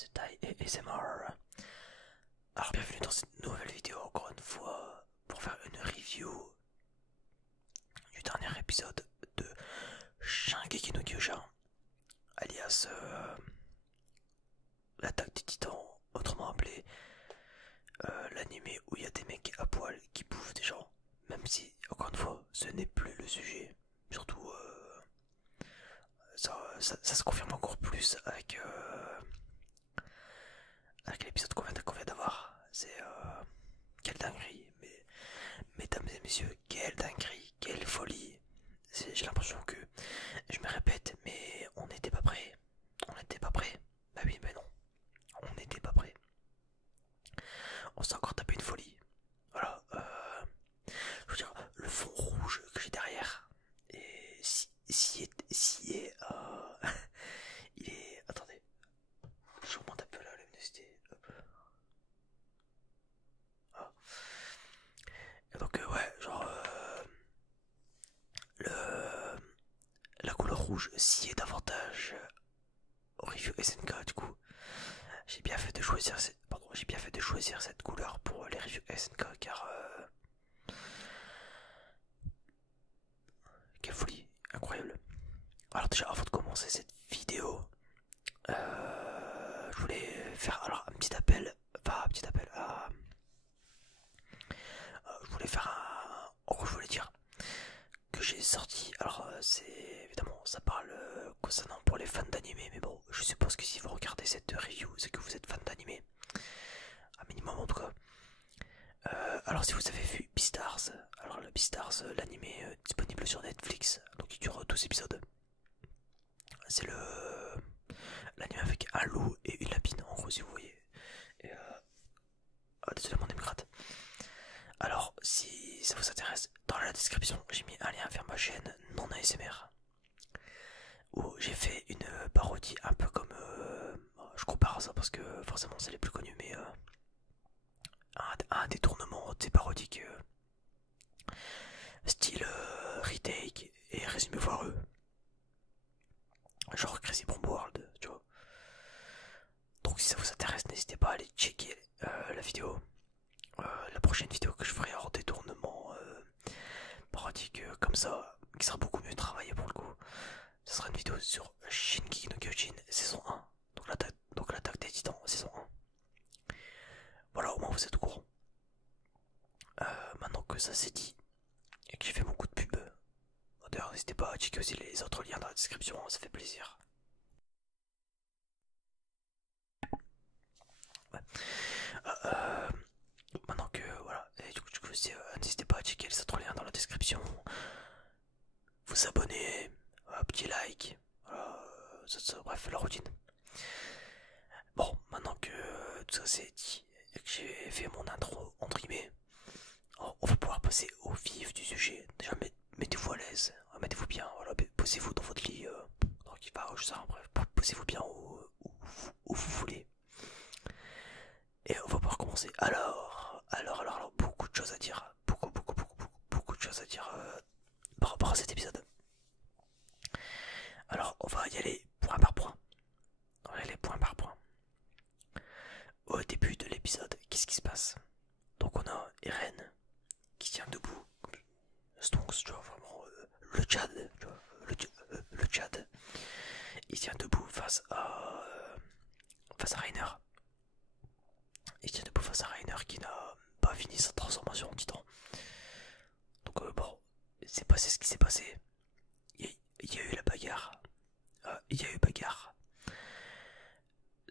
c'est Tai et ASMR. Alors bienvenue dans cette nouvelle vidéo encore une fois pour faire une review du dernier épisode de Shingeki no Kyojin, alias l'attaque des titans, autrement appelé l'animé où il y a des mecs à poil qui bouffent des gens, même si encore une fois ce n'est plus le sujet, surtout ça se confirme encore plus avec l'épisode qu'on vient d'avoir. C'est quelle dinguerie, mais mesdames et messieurs, quelle dinguerie, quelle folie. J'ai l'impression que je me répète, mais on n'était pas prêt. On n'était pas prêt. Bah oui, mais non, on n'était pas prêt. On s'est encore tapé une folie. Voilà. Je veux dire, le fond rouge que j'ai derrière, et si est, il est. Attendez, j'augmente un peu la luminosité. Hop. Ah. Et donc ouais, genre le la couleur rouge s'y est davantage au review SNK du coup. J'ai bien fait de choisir cette couleur pour les reviews SNK car quelle folie, incroyable. Alors déjà avant de commencer cette vidéo, je voulais faire alors un petit appel, enfin un petit appel à, je voulais faire un, en gros je voulais dire que j'ai sorti, alors c'est évidemment ça parle concernant pour les fans d'animé, mais bon je suppose que si vous regardez cette review c'est que vous êtes fan d'animé, un minimum en tout cas. Alors si vous avez vu Beastars, alors le Beastars, l'animé disponible sur Netflix, donc il dure 12 épisodes. C'est le l'anime avec un loup et une lapine en gros si vous voyez. Et désolé mon nez me gratte. Alors si ça vous intéresse, dans la description j'ai mis un lien vers ma chaîne non ASMR où j'ai fait une parodie un peu comme je compare à ça parce que forcément c'est les plus connus, mais un détournement de ces parodiques style retake et résumé foireux, genre Crazy Bomb World, tu vois. Donc si ça vous intéresse, n'hésitez pas à aller checker la vidéo. La prochaine vidéo que je ferai hors détournement parodique comme ça, qui sera beaucoup mieux travaillée pour le coup, ce sera une vidéo sur Shingeki no Kyojin saison 1, donc l'attaque des titans saison 1. Voilà, au moins vous êtes au courant. Maintenant que ça c'est dit et que j'ai fait beaucoup de pub, d'ailleurs n'hésitez pas à checker aussi les autres liens dans la description, ça fait plaisir. Ouais. Maintenant que voilà, et du coup aussi, n'hésitez pas à checker les autres liens dans la description, vous abonner, un petit like, voilà, bref la routine. Bon, maintenant que tout ça c'est dit et que j'ai fait mon intro entre guillemets, on va pouvoir passer au vif du sujet. Déjà mettez-vous à l'aise, mettez-vous bien, voilà, posez-vous dans votre lit, tranquille, pas, je sais, bref, posez-vous bien où vous voulez. Et on va pouvoir commencer. Alors, beaucoup de choses à dire. Beaucoup de choses à dire par rapport à cet épisode. Alors, on va y aller point par point. On va y aller point par point. Au début de l'épisode, qu'est-ce qui se passe? Donc, on a Eren qui tient debout. Stonks, tu vois, vraiment, le Tchad, tu vois, le Tchad. Il tient debout face à Reiner. Il tient debout face à Reiner qui n'a pas fini sa transformation en titan. Donc bon, c'est passé ce qui s'est passé. Il y a eu la bagarre. Il y a eu bagarre.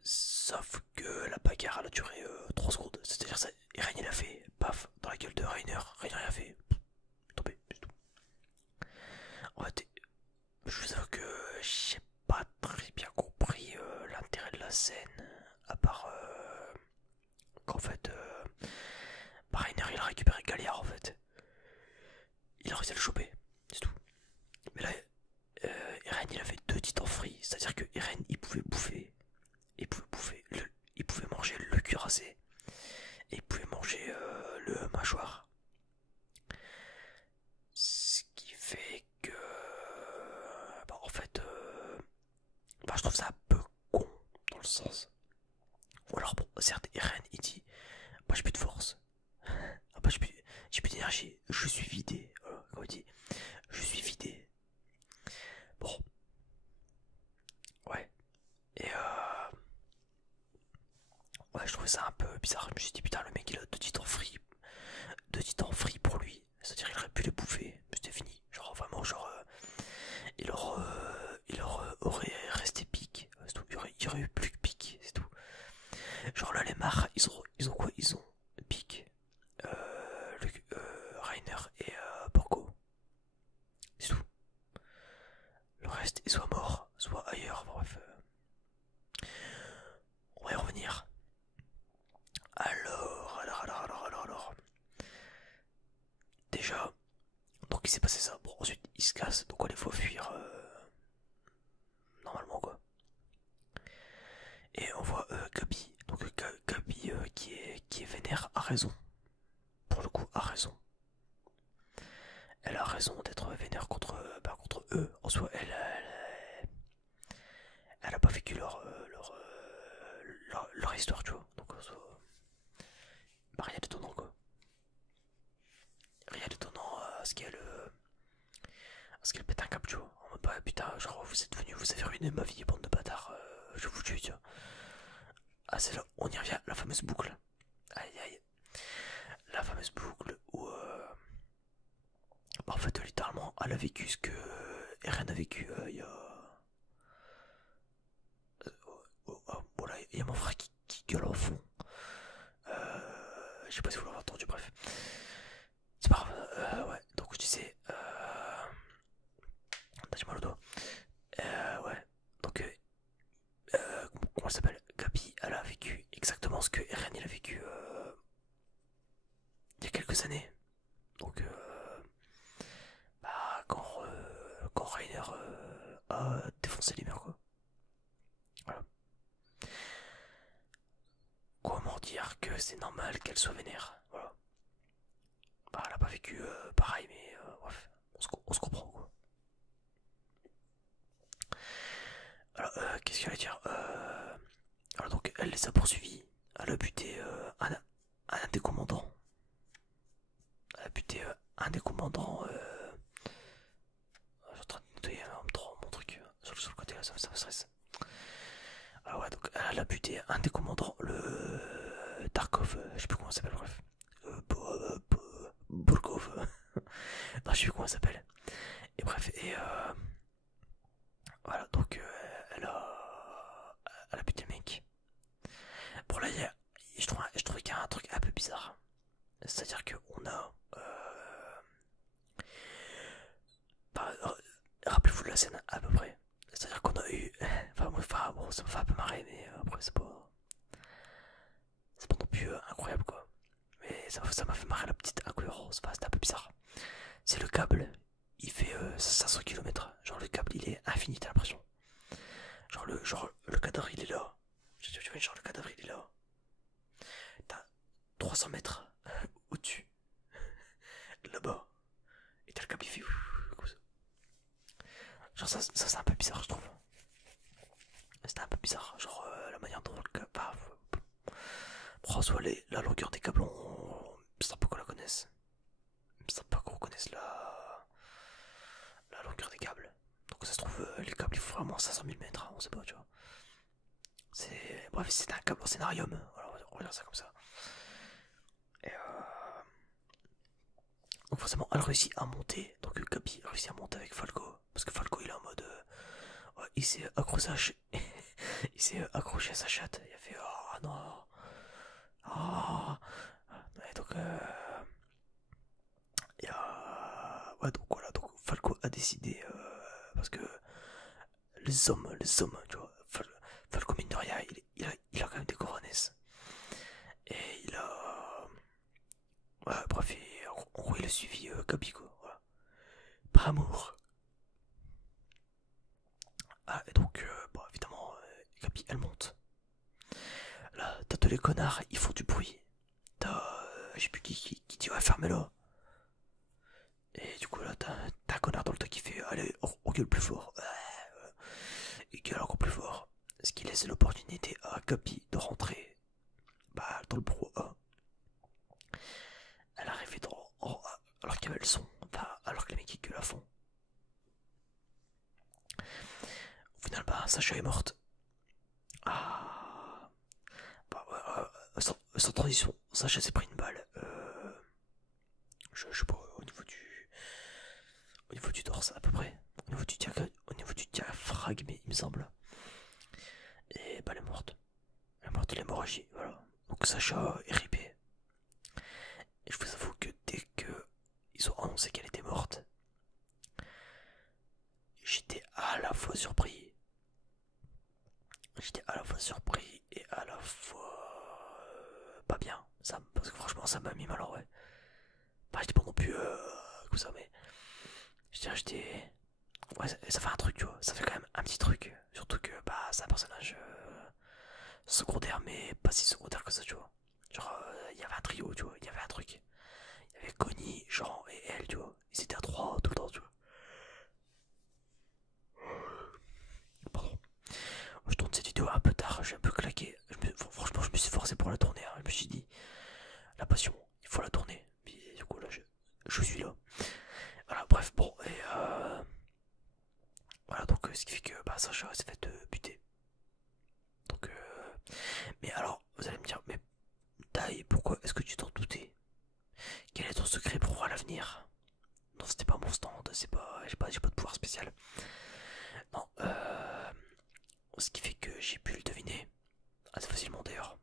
Sauf que la bagarre elle a duré 3 secondes. C'est-à-dire ça, Eren il a fait paf dans la gueule de Reiner. Reiner il a fait tombé, c'est tout. En fait, je vous avoue que j'ai pas très bien compris l'intérêt de la scène. À part qu'en fait, Reiner il a récupéré Galliard en fait. Il a réussi à le choper, c'est tout. Mais là, Eren il avait 2 titans free, c'est-à-dire que Eren il pouvait manger le cuirassé et il pouvait manger le mâchoire. Ce qui fait que, bah, en fait, bah, je trouve ça un peu con dans le sens. Ou alors bon, certes, Eren il dit, moi j'ai plus de force, ah, bah, j'ai plus d'énergie, je suis vidé, voilà, comme il dit, je suis vidé. Bon, ouais, et ouais, je trouvais ça un peu bizarre, je me suis dit putain le mec il a 2 titans free pour lui, c'est-à-dire il aurait pu les bouffer, mais c'était fini, genre vraiment genre, il leur aurait resté pique, c'est tout. Il y aurait eu plus que pique, c'est tout. Genre là les Mars, ils ont quoi? Ils ont pique, Rainer et Porco, c'est tout. Le reste est soit mort, soit ailleurs, bref. On va y revenir. Alors. Déjà, donc il s'est passé ça. Bon, ensuite il se casse, donc on les faut fuir normalement quoi. Et on voit Gabi, donc Gabi qui est vénère a raison. Pour le coup, a raison. Elle a raison d'être vénère contre eux. En soi, elle a pas vécu leur histoire, tu vois. Donc en soi, bah, rien d'étonnant quoi. Rien d'étonnant à ce qu'elle pète un câble, tu vois. En mode, bah putain, genre vous êtes venus, vous avez ruiné ma vie, bande de bâtards, je vous tue, tu vois. Ah, c'est là, on y revient, la fameuse boucle. Aïe aïe. La fameuse boucle où bah, en fait littéralement elle a vécu ce que Eren a vécu il y a. Voilà, il y a mon frère qui gueule au fond. Je sais pas si vous l'avez entendu, bref. C'est pas grave, ouais, donc je disais. T'as mal au doigt. Ouais, donc comment elle s'appelle? Gabi, elle a vécu exactement ce que Eren il a vécu il y a quelques années. Donc bah quand Rainer a défoncé les murs quoi. Voilà. Comment dire que c'est normal qu'elle soit vénère? Voilà. Bah elle a pas vécu pareil mais bref, on se comprend quoi. Alors qu'est-ce qu'il allait dire alors donc elle les a poursuivis. Elle a buté un des commandants. Elle a buté un des commandants. Je suis en train de nettoyer mon truc sur le côté là, ça me stresse. Ah ouais, donc elle a buté un des commandants, le Tarkov, je sais plus comment ça s'appelle, bref. Burkov. Non, je sais plus comment ça s'appelle. Et bref, et voilà, donc elle a buté le mec. Bon là, je trouve qu'il y a un truc un peu bizarre. C'est-à-dire qu'on a bah, rappelez-vous de la scène à peu près. C'est-à-dire qu'on a eu. Enfin, bon, ça me fait un peu marrer, mais après, c'est pas. C'est pas non plus incroyable, quoi. Mais ça m'a fait marrer la petite incohérence. Enfin, c'était un peu bizarre. C'est le câble, il fait 500 km. Genre, le câble, il est infini, t'as l'impression. Genre, le cadavre, il est là. Tu vois, genre, le cadavre, il est là. T'as 300 mètres au-dessus. Là-bas. Et t'as le câble, il fait. Comme ça. Genre, ça c'est un peu bizarre, je trouve. C'était un peu bizarre, genre la manière dont le câble. Soit la longueur des câbles, me semble pas qu'on la connaisse. Il me semble pas qu'on reconnaisse la longueur des câbles. Donc ça se trouve, les câbles il faut vraiment 500 000 mètres, hein, on sait pas, tu vois. Bref, c'est un câble en scénarium, voilà, on va dire ça comme ça. Et donc forcément, elle réussit à monter, donc Gabi réussit à monter avec Falco, parce que Falco il est en mode. Ouais, il s'est accroché il s'est accroché à sa chatte, il a fait oh non. Oh. Et donc ouais, donc voilà, donc Falco a décidé parce que les hommes, tu vois, Falco mine de rien, il a quand même des cojones. Et il a ouais, bref, en gros il a suivi Gabi quoi, voilà. Par amour. Ah, et donc bon évidemment Gabi elle monte. Là t'as tous les connards, ils font du bruit. T'as je sais plus qui dit ouais fermez-le. Et du coup là t'as un connard dans le tas qui fait allez on gueule plus fort. Il gueule encore plus fort. Ce qui laisse l'opportunité à Gabi de rentrer dans le brouhaha. Elle arrivait alors qu'il y avait le son, enfin, alors que les mecs gueulent à fond. Au final, bah, Sacha est morte. Ah, bah, sans transition, Sacha s'est pris une balle. Je sais pas, au niveau du torse à peu près. Au niveau du diaphragme, il me semble. Et bah, elle est morte. Elle est morte de l'hémorragie, voilà. Donc Sacha est ripé. Et je vous avoue que dès que ils ont annoncé qu'elle était morte, j'étais à la fois surpris. J'étais à la fois surpris et à la fois pas bien. Parce que franchement, ça m'a mis mal en vrai. Bah, j'étais pas non plus comme ça, mais j'étais. Ouais, ça fait un truc, tu vois. Ça fait quand même un petit truc. Surtout que bah, c'est un personnage secondaire, mais pas si secondaire que ça, tu vois. Genre, il y avait un trio, tu vois. Il y avait un truc. Il y avait Connie, Jean et elle, tu vois. Ils étaient à trois tout le temps, tu vois. Pardon. Je tourne cette vidéo un peu tard, je suis un peu claqué. Franchement, je me suis forcé pour la tourner. Hein. Je me suis dit, la passion, il faut la tourner. Puis du coup, là, je suis là. Voilà, bref, bon, et voilà, donc ce qui fait que bah, Sacha s'est fait buter. Donc, mais alors, vous allez me dire, mais Tai, pourquoi est-ce que tu t'en doutais? Quel est ton secret pour voir l'avenir? Non, c'était pas mon stand, c'est pas, j'ai pas de pouvoir spécial. Non, ce qui fait que j'ai pu le deviner assez facilement d'ailleurs.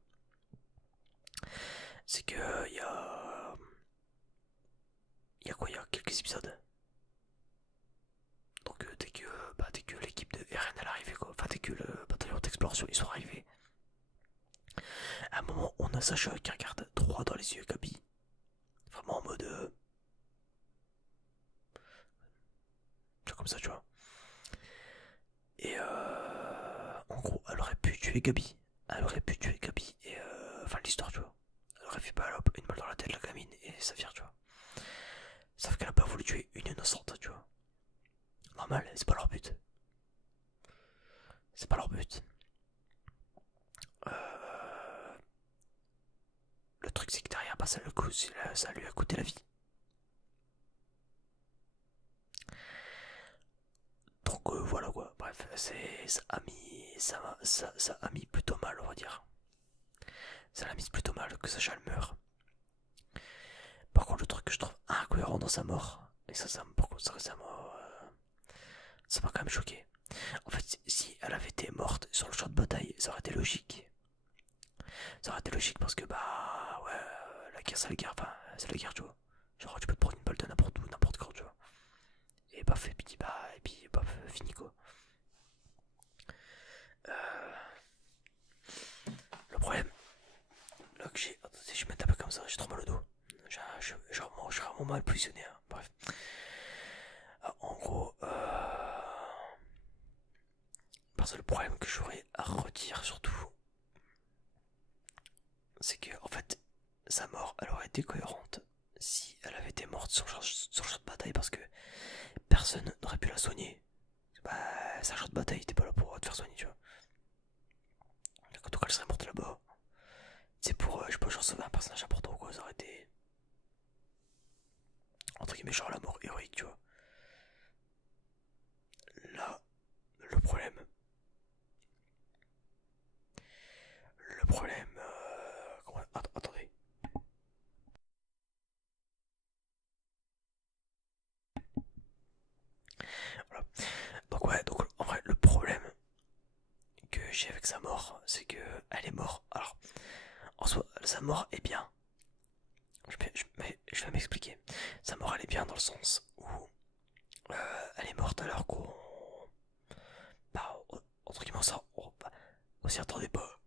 C'est que il y a quoi? Il y a quelques épisodes. Donc dès que l'équipe de RN est arrivée, quoi. Enfin dès que le bataillon d'exploration ils sont arrivés. À un moment on a Sacha qui regarde droit dans les yeux Gabi. Vraiment en mode tu vois, comme ça tu vois. Et en gros elle aurait pu tuer Gabi. Elle aurait pu tuer Gabi et enfin l'histoire tu vois. Elle aurait fait pas une balle dans la tête la gamine et ça vire tu vois. Sauf qu'elle a pas voulu tuer une innocente tu vois. Normal, c'est pas leur but. C'est pas leur but. Euh, le truc c'est que derrière, bah, ça lui a coûté la vie. Donc voilà quoi. Bref, ça a mis plutôt mal, on va dire. Ça l'a mis plutôt mal que Sacha le meurt. Par contre, le truc que je trouve incohérent dans sa mort, et par contre, ça m'a quand même choqué. En fait, si elle avait été morte sur le champ de bataille, ça aurait été logique. Ça aurait été logique parce que bah ouais, la guerre c'est la guerre, enfin c'est la guerre tu vois. Genre tu peux te prendre une balle de n'importe où, n'importe quand tu vois. Et paf, et puis paf, fini quoi. Le problème, là que j'ai. Attendez, je vais mettre un peu comme ça, j'ai trop mal au dos. Je suis vraiment mal positionné, hein. Bref. En gros, parce que le problème que j'aurais à redire surtout, c'est que en fait, sa mort, elle aurait été cohérente si elle avait été morte sur le champ de bataille parce que personne n'aurait pu la soigner. Bah, c'est un champ de bataille, t'es pas là pour te faire soigner, tu vois. Quand elle serait morte là-bas, c'est pour, je sais pas, genre sauver un personnage important ou quoi, ça aurait été. Entre guillemets, genre la mort héroïque, tu vois. Là, le problème. Le problème. Attendez. Voilà. Donc, ouais, donc en vrai, le problème que j'ai avec sa mort, c'est que elle est morte. Alors, en soi, sa mort est bien. Je vais m'expliquer. Sa mort, elle est bien dans le sens où elle est morte alors qu'on. Bah, entre guillemets, on s'y attendait pas.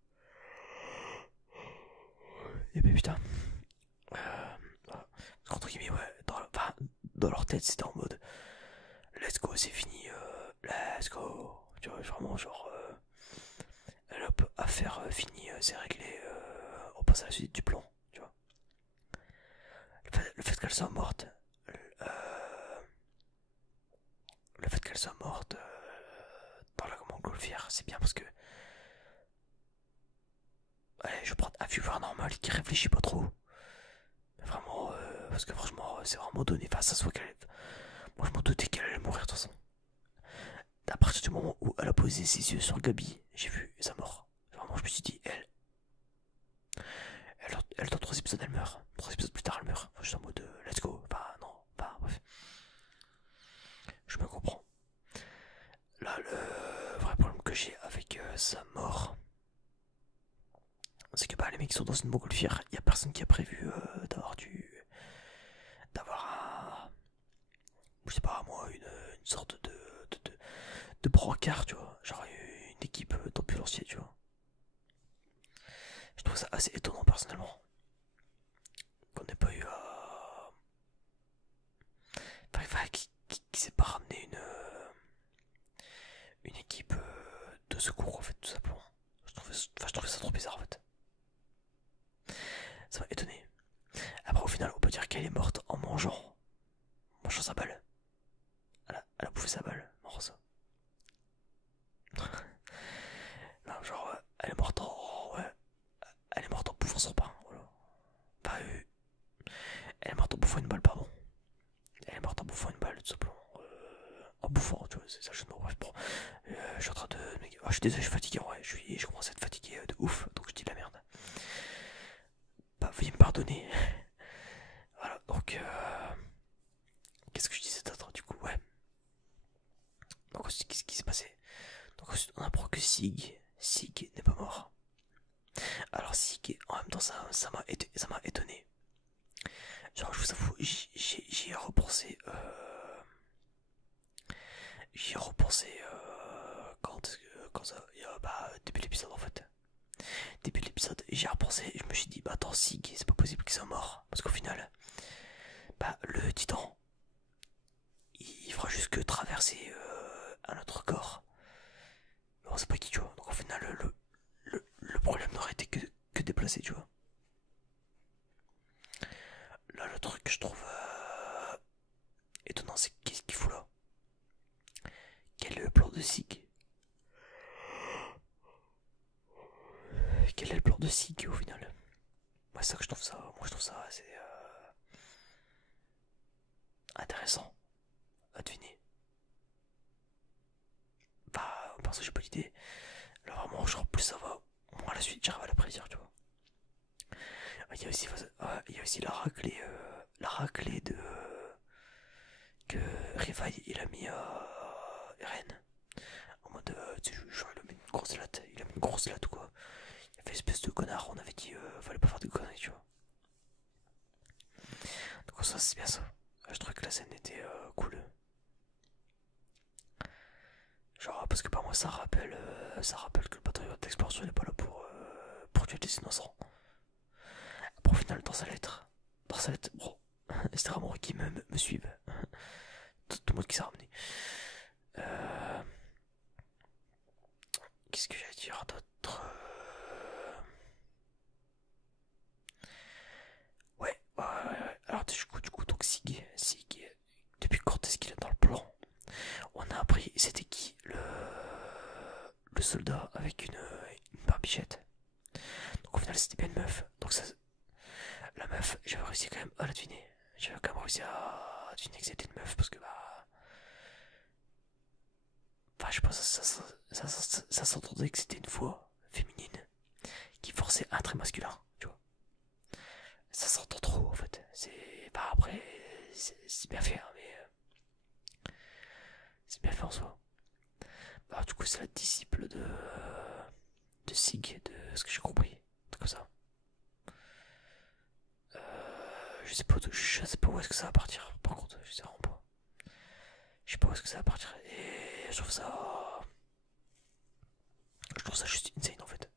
Et puis putain. Voilà. Entre guillemets, ouais, dans leur tête, c'était en mode let's go, c'est fini, let's go. Tu vois, vraiment, genre, hop, affaire finie, c'est réglé, on passe à la suite du plan, tu vois. Le fait qu'elle soit morte, euh, le fait qu'elle soit morte dans la montgolfière, c'est bien parce que ouais, je prends un viewer normal qui réfléchit pas trop. Vraiment, parce que franchement, c'est vraiment donné. Enfin, ça se voit qu'elle. Moi, je m'en doutais qu'elle allait mourir de toute façon. À partir du moment où elle a posé ses yeux sur Gabi, j'ai vu sa mort. Vraiment, je me suis dit, elle dans 3 épisodes, elle meurt. 3 épisodes plus tard, elle meurt. Enfin, je suis en mode, let's go. Enfin, non, enfin, bref. Je me comprends. Là, le vrai problème que j'ai avec sa mort, c'est que bah, les mecs sont dans une montgolfière. Il y a personne qui a prévu d'avoir un. Je sais pas, moi, une sorte de brancard, tu vois. Genre une équipe d'ambulanciers, tu vois. Je trouve ça assez étonnant personnellement. Qu'on n'ait pas eu à. Enfin, qui s'est pas ramené une équipe de secours en fait, tout simplement. Je trouvais ça trop bizarre en fait. Ça m'a étonné. Après, au final, on peut dire qu'elle est morte en mangeant sa balle. Elle a bouffé sa balle, marrant ça. Non, genre, elle est morte en. Ouais, elle est morte en bouffant son pain. Voilà. Bah, elle est morte en bouffant une balle, pardon. Elle est morte en bouffant une balle, tout simplement. En bouffant, tu vois, c'est ça, je me bref, bon. Je suis en train de. Oh, je suis désolé, je suis fatigué, ouais, je commence à être fatigué de ouf, donc je dis de la merde. Bah, veuillez me pardonner. Voilà, donc. Qu'est-ce que je disais d'autre, du coup, ouais. Donc, ensuite, qu'est-ce qui s'est passé? Donc, ensuite, on apprend que Sig n'est pas mort. Alors, Sig, en même temps, ça m'a étonné. Genre, je vous avoue, j'y ai repensé. J'y ai repensé quand ça. Bah, début de l'épisode en fait. Début de l'épisode, j'y ai repensé. Je me suis dit, bah attends, Sig, c'est pas possible qu'il soit mort. Parce qu'au final, bah, le titan, il fera juste que traverser un autre corps. Mais on sait pas qui, tu vois. Donc au final, le problème n'aurait été que déplacé, tu vois. Là, le truc que je trouve étonnant, c'est qu'est-ce qu'il fout là? Quel est le plan de Sig? Quel est le plan de Sig au final? Moi, c'est ça que je trouve ça. Moi, je trouve ça assez intéressant à deviner. Bah, parce que j'ai pas d'idée. Là, vraiment, genre, plus ça va, moins la suite, j'arrive à la prédire, tu vois. Il y a aussi la raclée de que Rivaille il a mis à Eren. En mode, tu sais, genre, il a mis une grosse latte, ou quoi. Il a fait espèce de connard, on avait dit, fallait pas faire de conneries, tu vois. Donc ça, c'est bien ça. Je trouvais que la scène était cool. Genre, parce que par moi, ça rappelle que le bataillon d'exploration n'est pas là pour tuer des innocents. Après, au final, dans sa lettre, bon, c'était vraiment qui me suive. Tout le monde qui s'est ramené. Euh, Qu'est-ce que j'allais dire d'autre? Ouais. Alors, du coup, donc Sig, depuis quand est-ce qu'il est dans le plan? On a appris, c'était qui le soldat avec une barbichette. Donc, au final, c'était bien une meuf. Donc, ça, la meuf, j'avais réussi quand même à la deviner. J'avais quand même réussi à deviner que c'était une meuf parce que, bah. Enfin, je sais pas, ça s'entendait que c'était une voix féminine qui forçait un trait masculin, tu vois. Ça s'entend trop en fait. C'est. Bah après, c'est bien fait, hein, mais. C'est bien fait en soi. Bah, du coup, c'est la disciple de Sig, de ce que j'ai compris. Comme ça. Je sais pas où est-ce que ça va partir. Par contre, je sais vraiment pas. Je sais pas où est-ce que ça va partir. Et je trouve ça. Je trouve ça juste insane en fait.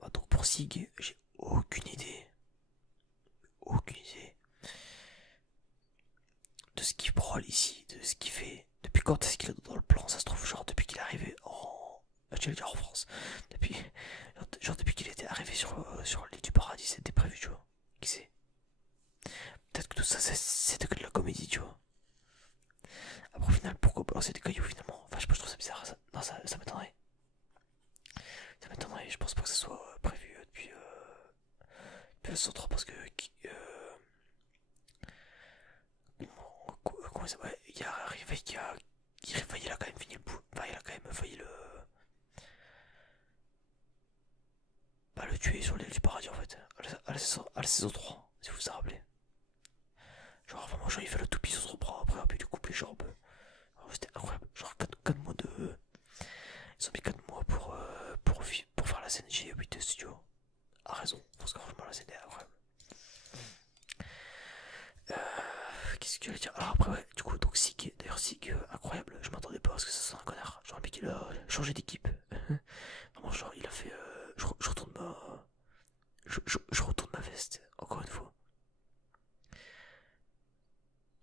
Bah, donc pour Sig, j'ai aucune idée. Aucune idée de ce qu'il brûle ici, de ce qu'il fait. Depuis quand est-ce qu'il est dans le plan? Ça se trouve, genre depuis qu'il est arrivé en. Je vais dire en France. Depuis. Genre depuis qu'il était arrivé sur l'île du paradis, c'était prévu, tu vois. Qui sait? Peut-être que tout ça, c'était que de la comédie, tu vois. Après, au final, pourquoi balancer des cailloux finalement? Enfin, je sais pas, je trouve ça bizarre. Non, ça m'étonnerait. Ça m'étonnerait, je pense pense pas que ce soit prévu depuis la saison 3 parce que comment ça ouais, il y a Rivail il a quand même fini le bout. Enfin, il a quand même failli le tuer sur l'île du paradis en fait. À la saison 3, si vous vous en rappelez. Genre vraiment genre il fait le toupie sur son bras, après il lui coupe les jambes. C'était incroyable. Genre 4 mois de. Ils ont mis 4 mois pour faire la scène. J'ai 8 de studio. A raison, parce que franchement la scène est incroyable. Qu'est-ce que j'allais dire? Alors après ouais, du coup donc Sig, d'ailleurs Sig incroyable, je m'attendais pas à ce que ça soit un connard. Genre le mec il a changé d'équipe. Vraiment genre il a fait je retourne ma. Je retourne ma veste, encore une fois.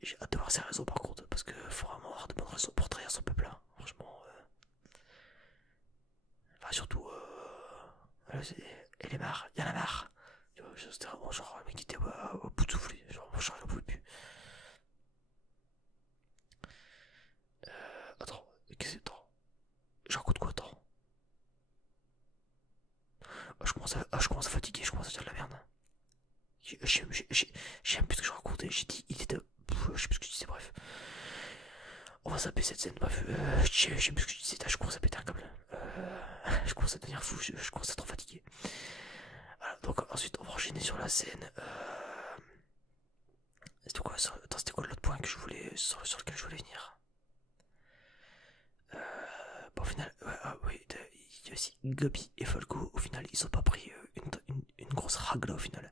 J'ai hâte de voir ses raisons par contre, parce que faut vraiment avoir de bonnes raisons pour trahir son peuple là. Franchement. Enfin surtout elle est marre, y'en a marre. C'était vraiment genre le mec qui était au bout de souffler, genre il en pouvait plus. Attends, qu'est-ce que c'est? Attends. J'ai un coup de quoi? Attends. Je commence à fatiguer, je commence à dire de la merde. J'ai même plus ce que je racontais, j'ai dit il était. Je sais plus ce que je disais, bref. On va zapper cette scène, bref. Je sais plus ce que je disais, je commence à péter un câble. Je commence à devenir fou, je commence à être trop fatigué. Voilà, donc ensuite on va enchaîner sur la scène. C'était quoi l'autre point que je voulais, sur lequel je voulais venir? Bon, au final, oui, il y a aussi Gabi et Falco. Au final, ils ont pas pris une grosse règle au final.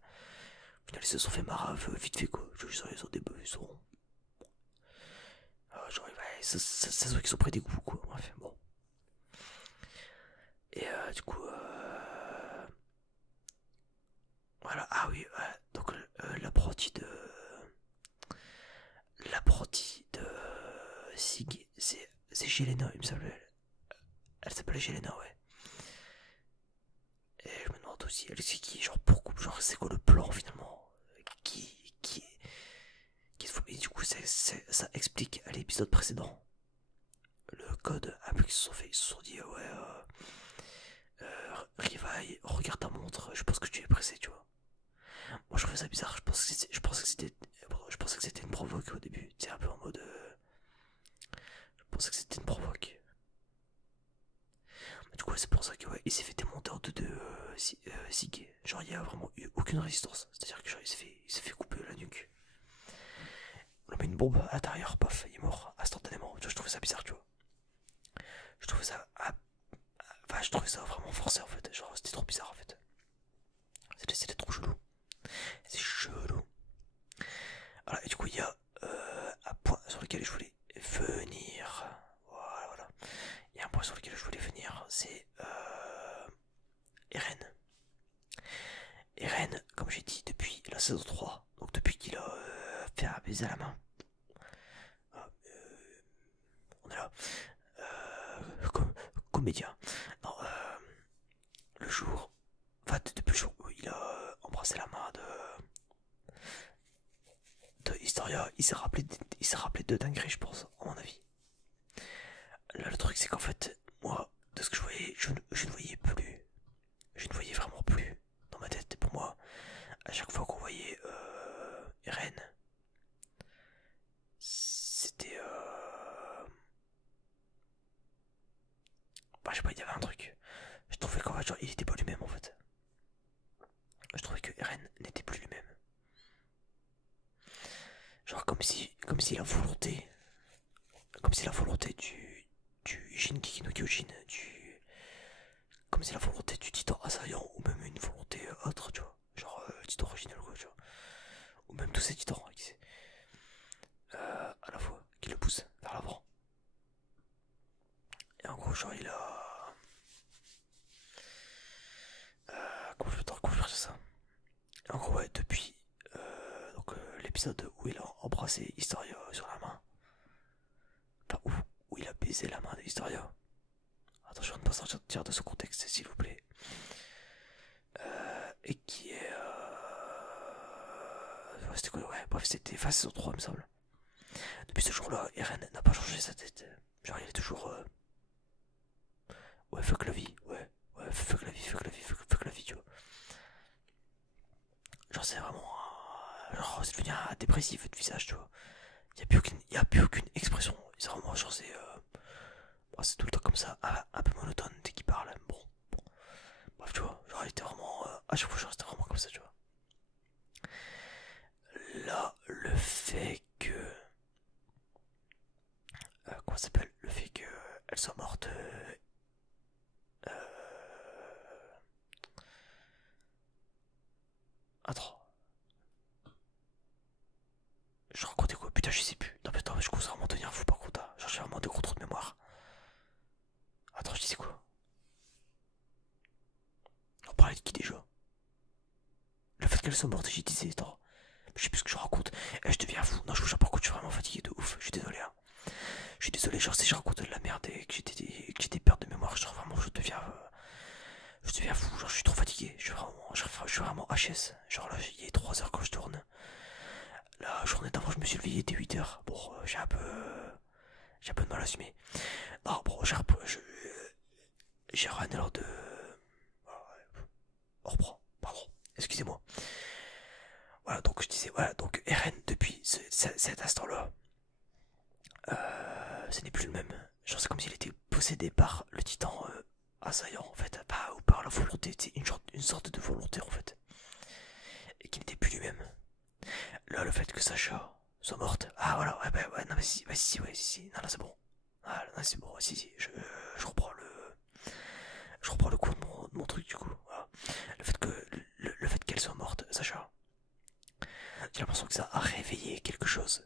Au final, ils se sont fait marave vite fait quoi. Ils ont des bœufs, ils sont. Genre, ouais, ça se voit qu'ils ont pris des coups quoi. Bref, bon. Et du coup, voilà, ah oui, ouais. Donc l'apprenti de Sig, c'est Jelena, il me semble. Elle s'appelle Jelena, ouais. Et je me demande aussi, elle c'est qui, genre pourquoi, genre c'est quoi le plan finalement, qui se fout. Et du coup, ça explique à l'épisode précédent le code un peu qu'ils se sont fait. Ils se sont dit, ouais, Rivaille, regarde ta montre, je pense que tu es pressé, tu vois. Moi je trouvais ça bizarre, je pensais que c'était une provoque au début, c'est un peu en mode. Je pensais que c'était une provoque. Mais du coup, c'est pour ça que ouais, il s'est fait démonter en deux de Sig. Genre, il y a vraiment eu aucune résistance. C'est-à-dire que genre, il s'est fait couper la nuque. On a mis une bombe à l'intérieur, paf, il est mort instantanément. Tu vois, je trouvais ça bizarre, tu vois. Je trouvais ça. Enfin, je trouvais ça vraiment forcé en fait. Genre, c'était trop bizarre en fait. C'était trop chelou. C'est chelou. Voilà, et du coup, il y a un point sur lequel je voulais venir. Voilà, voilà. Il y a un point sur lequel je voulais venir, c'est Eren. Eren, comme j'ai dit, depuis la saison 3, donc depuis qu'il a fait un baiser à la main. On est là. Comédien. Non, le jour. Enfin, depuis le jour où il a embrassé la main de Historia, il s'est rappelé de dinguerie, je pense, à mon avis. Là, le truc, c'est qu'en fait, moi, de ce que je voyais, je ne voyais plus. Je ne voyais vraiment plus dans ma tête. Pour moi, à chaque fois qu'on voyait Eren, c'était. Bah, je sais pas, il y avait un truc. Je trouvais qu'en fait, genre, il était pas lui-même en fait. Je trouvais que Eren n'était plus lui-même. Genre, comme si la volonté. Comme si la volonté du Shingeki no Kyojin, comme si la volonté du titan assaillant, ou même une volonté autre, tu vois. Genre, le titan original, quoi, tu vois. Ou même tous ces titans, à la fois, qui le poussent vers l'avant. Et en gros, genre, il a. Comment je peux dire ça? En gros, ouais, depuis l'épisode où il a embrassé Historia sur la main, enfin, où il a baisé la main d'Historia. Attention de ne pas sortir de ce contexte, s'il vous plaît. Et qui est. Ouais, c'était quoi? Ouais, bref, c'était phase saison 3, il me semble. Depuis ce jour-là, Eren n'a pas changé sa tête. Genre, il est toujours. Ouais, fuck la vie, ouais. Ouais, fuck la vie. c'est vraiment. Genre, c'est devenu un dépressif de visage, tu vois. Y a plus aucune expression. C'est vraiment genre, c'est tout le temps comme ça, un peu monotone dès qu'il parle. Bon, bref, tu vois. Genre, il était vraiment. À chaque fois, genre, c'était vraiment comme ça, tu vois. Là, le fait que. Comment ça s'appelle? Le fait qu'elle soit morte. Attends. Je racontais quoi? Putain, je sais plus. Non, mais attends, je commence vraiment à devenir fou par contre. Hein. Genre, j'ai vraiment des gros trous de mémoire. Attends, je disais quoi? On parlait de qui déjà? Le fait qu'elle soit morte, j'ai disais, attends. Je sais plus ce que je raconte. Je deviens fou. Non, je vous jure, par contre, je suis vraiment fatigué de ouf. Je suis désolé. Hein. Je suis désolé, genre, si je raconte de la merde et que j'étais perte de mémoire, genre, vraiment, je deviens fou. Genre, je suis trop fatigué. Je suis vraiment HS. Genre, là, il est 3 heures quand je tourne. La journée d'avant, je me suis levé, il était 8 heures. Bon, j'ai un peu de mal à assumer. Non, bon, j'ai rien alors de. On reprend, pardon, excusez-moi. Voilà, donc je disais, voilà, donc Eren, depuis cet instant-là, ce n'est plus le même. Genre, c'est comme s'il était possédé par le titan assaillant, en fait, ou par la volonté, c'est une sorte de volonté, en fait, et qui n'était plus lui-même. Là, le fait que Sacha soit morte, ah voilà, ouais, bah, ouais, non, mais si, ouais, si, ouais, si, non, là, c'est bon. Ah, là, c'est bon, si, je reprends le coup de mon truc, du coup, voilà. Le fait qu'elle soit morte, Sacha, j'ai l'impression que ça a réveillé quelque chose.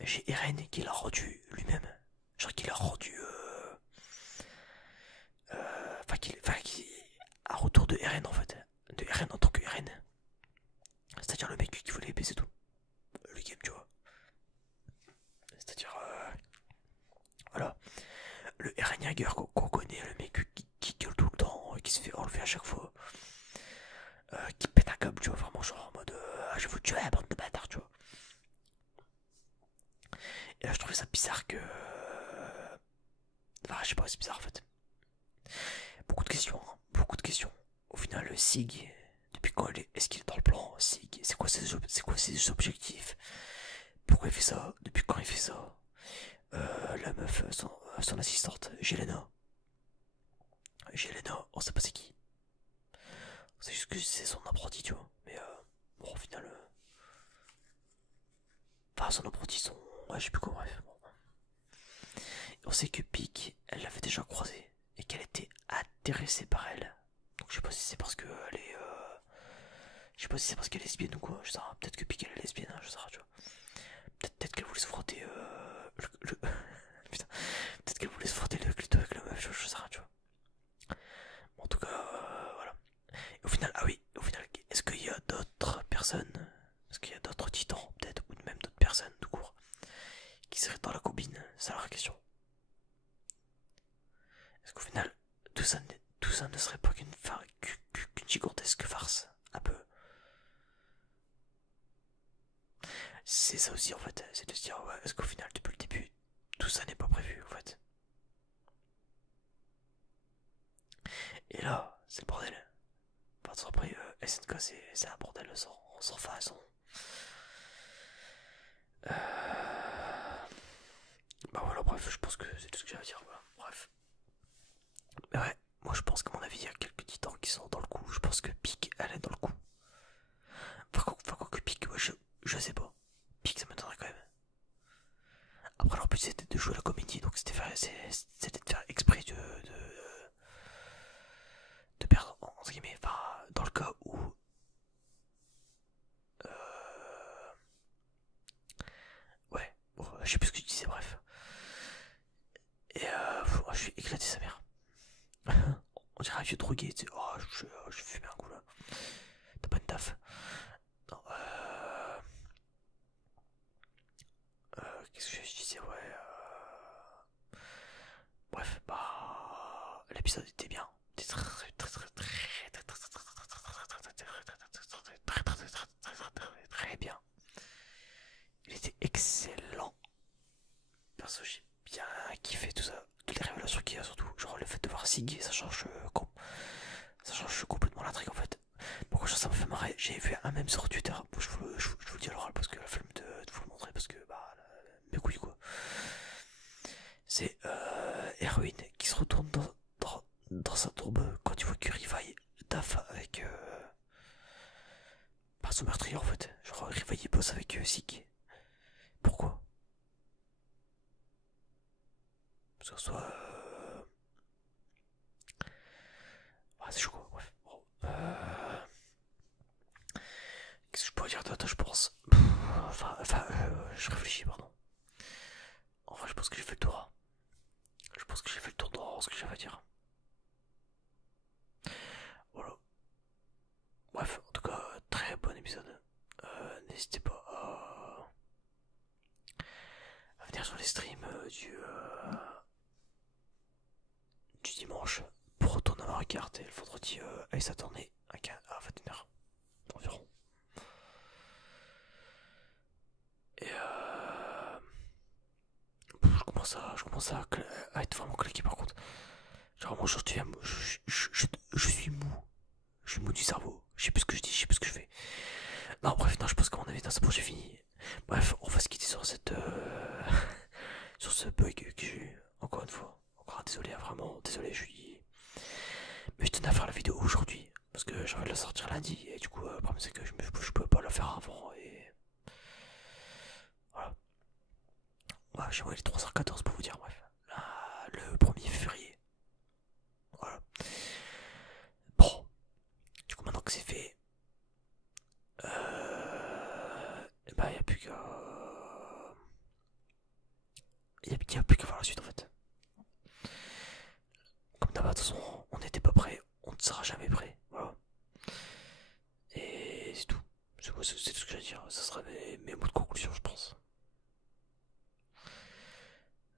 J'ai Eren qui l'a rendu lui-même. Genre qu'il l'a rendu. Qui. Un retour de Eren en fait. De Eren en tant que Eren. C'est-à-dire le mec qui voulait baiser tout. Le game, tu vois. C'est-à-dire. Voilà. Le Eren Jaeger qu'on connaît, le mec qui gueule tout le temps, qui se fait enlever à chaque fois. Qui pète un câble, tu vois, vraiment genre en mode. Je vous tue, bande de bâtards, tu vois. Et là, je trouvais ça bizarre que. Enfin, je sais pas, c'est bizarre en fait. Beaucoup de questions, hein. Beaucoup de questions. Au final, Sig, depuis quand est-ce qu'il est dans le plan? Sig, c'est quoi ses objectifs? Pourquoi il fait ça? Depuis quand il fait ça? La meuf, son assistante, Jelena. Jelena, on sait pas c'est qui. C'est juste que c'est son apprenti, tu vois. Mais bon, au final. Enfin, son apprenti, ouais, je sais plus quoi, bref. Bon. On sait que Pig, elle l'avait déjà croisé et qu'elle était intéressée par elle. Donc je sais pas si c'est parce que elle est. Je sais pas si c'est parce qu'elle est lesbienne ou quoi, je sais pas. Peut-être que Pig elle est lesbienne, hein, je sais pas, tu vois. Peut-être qu'elle voulait se frotter Putain. Peut-être qu'elle voulait se frotter le clito avec la meuf, je sais pas, tu vois. Bon, en tout cas, voilà. Et au final, ah oui, au final, est-ce qu'il y a d'autres personnes? Est-ce qu'il y a d'autres titans, peut-être, ou même d'autres personnes, tout court, qui seraient dans la combine? C'est la question. Est-ce qu'au final, tout ça ne serait pas qu'une gigantesque farce? Un peu. C'est ça aussi en fait, c'est de se dire, ouais, est-ce qu'au final, depuis le début, tout ça n'est pas prévu en fait? Et là, c'est le bordel. Enfin, après, SNK, c'est un bordel sans fin, Bah voilà, bref, je pense que c'est tout ce que j'ai à dire, voilà, bref. Mais ouais, moi je pense qu'à mon avis, il y a quelques titans qui sont dans le coup. Je pense que Pique, elle est dans le coup. Enfin, quoi que Pique, ouais, je sais pas. Pique, ça m'étonnerait quand même. Après, leur but c'était de jouer la comédie, donc c'était de faire exprès de perdre, entre guillemets. Enfin, dans le cas où. Ouais, bon, je sais plus ce que tu disais, bref. Et je suis éclaté sa mère. On dirait un vieux drogué, tu sais. Oh, je fume un coup là. T'as pas une taf? Non, qu'est-ce que je disais? Ouais. Bref, bah. L'épisode était bien. C'était très bien. Il était excellent. Perso, j'ai bien kiffé tout ça. Toutes les révélations qu'il y a surtout. Genre le fait de voir Sig, ça change complètement l'intrigue en fait. Bon, quoi ça me fait marrer. J'ai vu un même sur Twitter. Bon, je vous le dis à l'oral parce que la flemme de vous le montrer parce que bah mes couilles quoi. C'est Héroïne qui se retourne dans sa tourbe quand tu vois que Rivaille taf avec pas son meurtrier en fait. Genre Rivaille bosse avec Sig. Pourquoi? Parce que soit ah, c'est chaud quoi, bref. Bon, qu'est-ce que je pourrais dire d'autre, je pense. Je réfléchis, pardon. En vrai, je pense que j'ai fait le tour, hein. Je pense que j'ai fait le tour dans ce que j'avais à dire. Voilà. Bref, en tout cas, très bon épisode. N'hésitez pas à venir sur les streams du dimanche pour retourner à Mario Kart et le vendredi à sa tournée à 21h environ. Et je commence à être vraiment claqué par contre. Genre moi je suis mou. Je suis mou du cerveau. Je sais plus ce que je dis, je sais plus ce que je fais. Non bref, non je pense qu'à mon avis dans ce point j'ai fini. Bref, on va se quitter sur cette sur ce bug que j'ai eu. Encore une fois. Encore désolé, vraiment, désolé, je suis. Mais je tenais à faire la vidéo aujourd'hui. Parce que j'avais de la sortir lundi. Et du coup, le problème c'est que je pouvais pas la faire avant. Et voilà. Ouais, j'ai moi les 3h14 pour vous dire, bref. Là, le 1er février. Voilà. Bon. Du coup, maintenant que c'est fait. Et bah, y a plus qu'à. Y a plus qu'à faire la suite en fait. Comme d'hab, de toute façon, on n'était pas prêt. On ne sera jamais prêt. Voilà. Et c'est tout. C'est tout ce que j'ai à dire. Ça sera mes mots de conclusion, je pense.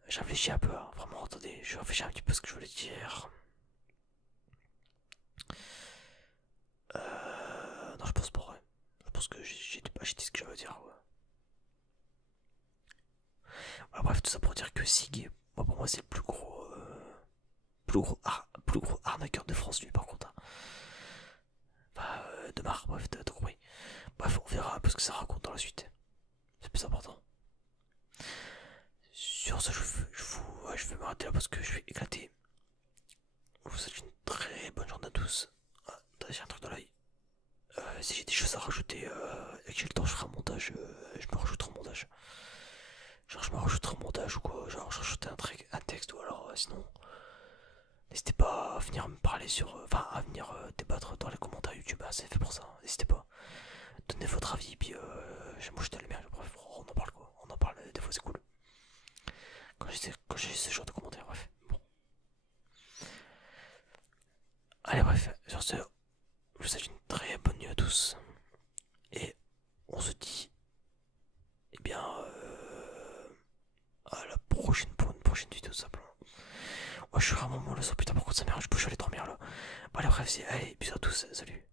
J'ai réfléchi un peu, hein. Vraiment, attendez, je réfléchis un petit peu ce que je voulais dire. Non, je pense pas, ouais. Je pense que j'ai dit ce que j'avais à dire, ouais. Voilà, bref, tout ça pour dire que Sig, moi, pour moi, c'est le plus gros arnaqueur de France, lui, par contre. Hein. Enfin, de marre, bref, t'as compris. Bref, on verra un peu ce que ça raconte dans la suite. C'est plus important. Sur ce, je vais m'arrêter là parce que je vais éclater. Je vous souhaite une très bonne journée à tous. Ah, j'ai un truc dans l'œil. Si j'ai des choses à rajouter et que j'ai le temps, je ferai un montage. Je me rajouterai un montage. Genre, je me rajouterai un montage ou quoi. Genre, je rajouterai un texte ou alors sinon. N'hésitez pas à venir me parler enfin, à venir débattre dans les commentaires YouTube. Hein, c'est fait pour ça. Hein, n'hésitez pas. Donnez votre avis. Puis, moi, je te le mets. Bref, on en parle quoi. On en parle. Des fois, c'est cool. Quand j'ai ce genre de commentaires, bref. Bon. Allez, bref, sur ce, je vous souhaite une très bonne nuit à tous. Et on se dit, eh bien, à la prochaine pour une prochaine vidéo, tout simplement. Moi, je suis vraiment mollo, putain, par contre, ça m'arrange, je peux aller dormir là. Bon, allez, bref, allez, bisous à tous, salut.